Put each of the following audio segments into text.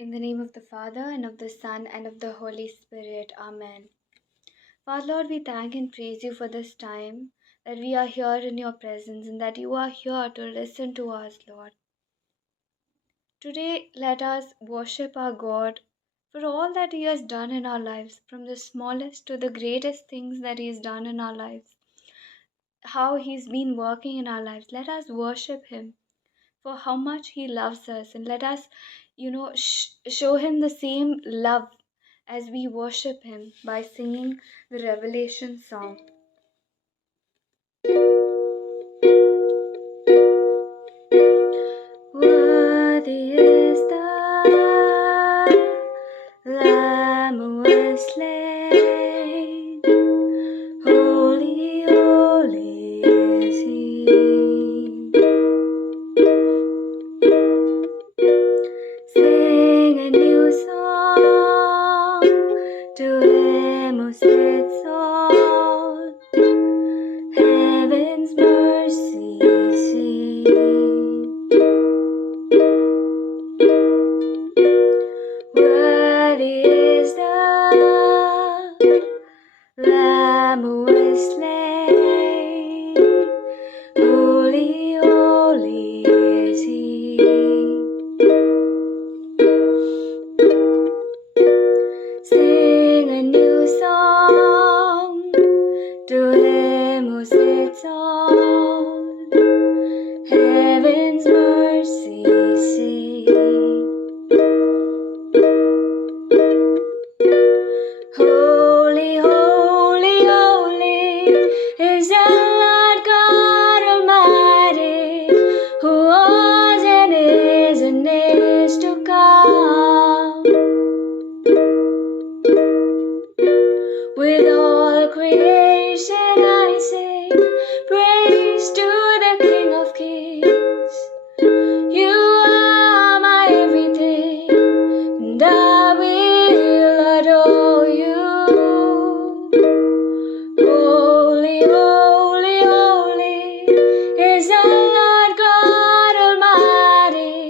In the name of the Father, and of the Son, and of the Holy Spirit. Amen. Father Lord, we thank and praise you for this time that we are here in your presence and that you are here to listen to us, Lord. Today, let us worship our God for all that he has done in our lives, from the smallest to the greatest things that he has done in our lives, how he's been working in our lives. Let us worship him for how much he loves us, and let us show him the same love as we worship him by singing the Revelation song. Worthy is the Lamb who was slain, holy, holy is he. Sing a new song to him who sits on heaven's mercy seat. Worthy is the Lamb who was slain, holy, holy is he. Sing a new song to him who sits on heaven's mercy seat. Holy, holy, holy is the Lord God Almighty, who was and is to come. With all creation I sing praise to the King of Kings. You are my everything, and I will adore you. Holy, holy, holy is the Lord God Almighty,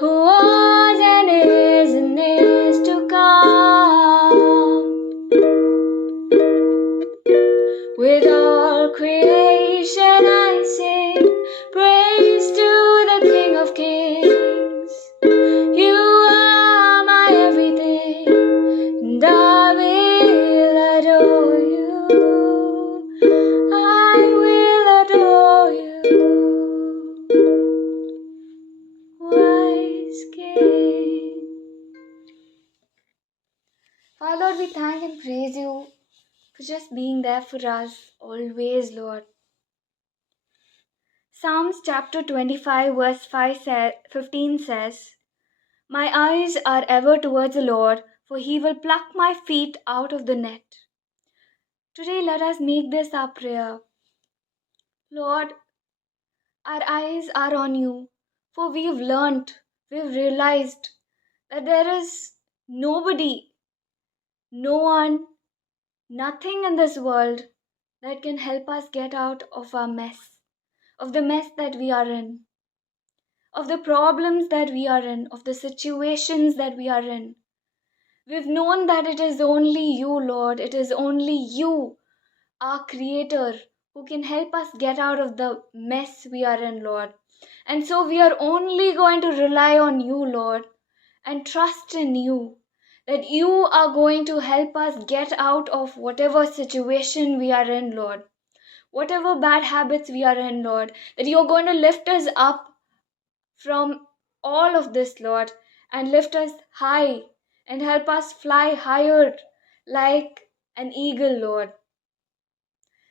who was and is to come. With all creation I sing praise to the King of Kings. You are my everything, and I will adore you. I will adore you, wise King. Father Lord, we thank and praise you for just being there for us always, Lord. Psalms chapter 25 verse 15 says, "My eyes are ever towards the Lord, for he will pluck my feet out of the net." Today let us make this our prayer. Lord, our eyes are on you, for we've realized that there is nobody, no one, nothing in this world that can help us get out of our mess, of the mess that we are in, of the problems that we are in, of the situations that we are in. We've known that it is only you, Lord. It is only you, our Creator, who can help us get out of the mess we are in, Lord. And so we are only going to rely on you, Lord, and trust in you, that you are going to help us get out of whatever situation we are in, Lord. Whatever bad habits we are in, Lord, that you're going to lift us up from all of this, Lord, and lift us high and help us fly higher like an eagle, Lord.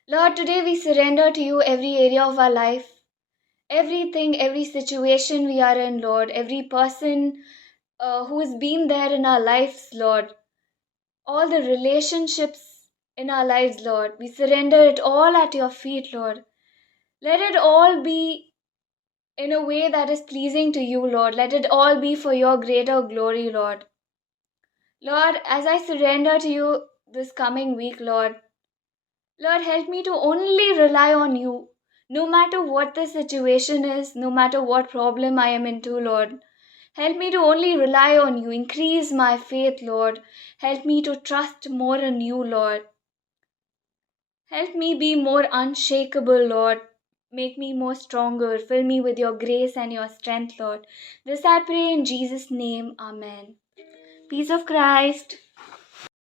Lord, today we surrender to you every area of our life, everything, every situation we are in, Lord, every person who has been there in our lives, Lord, all the relationships in our lives, Lord. We surrender it all at your feet, Lord. Let it all be in a way that is pleasing to you, Lord. Let it all be for your greater glory, Lord. Lord, as I surrender to you this coming week, Lord, help me to only rely on you, no matter what the situation is, no matter what problem I am into, Lord. Help me to only rely on you. Increase my faith, Lord. Help me to trust more in you, Lord. Help me be more unshakable, Lord. Make me more stronger. Fill me with your grace and your strength, Lord. This I pray in Jesus' name. Amen. Peace of Christ.